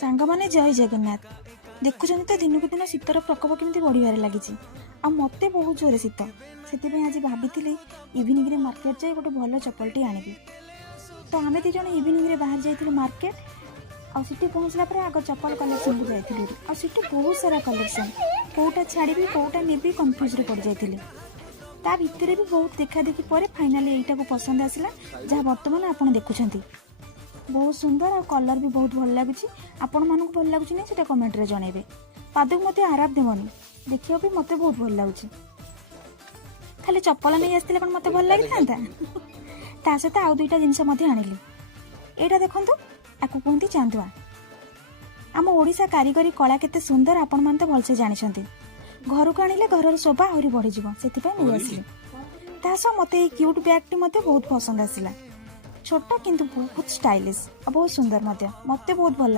ସାଙ୍ଗମାନେ ଜୟ ଜଗନ୍ନାଥ। ଦେଖୁଛନ୍ତି ତ ଦିନକୁ ଦିନ ଶୀତର ପ୍ରକୋପ କେମିତି ବଢ଼ିବାରେ ଲାଗିଛି। ଆଉ ମୋତେ ବହୁତ ଜୋରେ ଶୀତ, ସେଥିପାଇଁ ଆଜି ଭାବିଥିଲି ଇଭିନିଂରେ ମାର୍କେଟ ଯାଇ ଗୋଟେ ଭଲ ଚପଲଟି ଆଣିବି। ତ ଆମେ ଦୁଇ ଜଣ ଇଭିନିଂରେ ବାହାରି ଯାଇଥିଲୁ ମାର୍କେଟ। ଆଉ ସେଠି ପହଞ୍ଚିଲା ପରେ ଆଗ ଚପଲ କଲେକ୍ସନକୁ ଯାଇଥିଲୁ। ଆଉ ସେଠି ବହୁତ ସାରା କଲେକ୍ସନ୍, କେଉଁଟା ଛାଡ଼ିବି କେଉଁଟା ନେବି କନଫ୍ୟୁଜ୍ରେ ପଡ଼ିଯାଇଥିଲି। ତା ଭିତରେ ବି ବହୁତ ଦେଖାଦେଖି ପରେ ଫାଇନାଲି ଏଇଟାକୁ ପସନ୍ଦ ଆସିଲା, ଯାହା ବର୍ତ୍ତମାନ ଆପଣ ଦେଖୁଛନ୍ତି। ବହୁତ ସୁନ୍ଦର ଆଉ କଲର୍ ବି ବହୁତ ଭଲ ଲାଗୁଛି। ଆପଣମାନଙ୍କୁ ଭଲ ଲାଗୁଛି ନା ସେଇଟା କମେଣ୍ଟରେ ଜଣାଇବେ। ପାଦକୁ ମୋତେ ଆରାମ ଦେବନି, ଦେଖିବାକୁ ବି ମୋତେ ବହୁତ ଭଲ ଲାଗୁଛି। ଖାଲି ଚପଲ ନେଇ ଆସିଥିଲେ କ'ଣ ମୋତେ ଭଲ ଲାଗିଥାନ୍ତା? ତା ସହିତ ଆଉ ଦୁଇଟା ଜିନିଷ ମଧ୍ୟ ଆଣିଲି। ଏଇଟା ଦେଖନ୍ତୁ, ଆକୁ କୁହନ୍ତି ଚାନ୍ଦୁଆ। ଆମ ଓଡ଼ିଶା କାରିଗରୀ କଳା କେତେ ସୁନ୍ଦର ଆପଣମାନେ ତ ଭଲସେ ଜାଣିଛନ୍ତି। ଘରକୁ ଆଣିଲେ ଘରର ଶୋଭା ଆହୁରି ବଢ଼ିଯିବ, ସେଥିପାଇଁ ନେଇ ଆସିଲି। ତା ସହ ମୋତେ ଏଇ କ୍ୟୁଟ୍ ବ୍ୟାଗ୍ଟି ମଧ୍ୟ ବହୁତ ପସନ୍ଦ ଆସିଲା। ଛୋଟ କିନ୍ତୁ ବହୁତ ଷ୍ଟାଇଲିଶ୍ ଆଉ ବହୁତ ସୁନ୍ଦର ମଧ୍ୟ, ମୋତେ ବହୁତ ଭଲ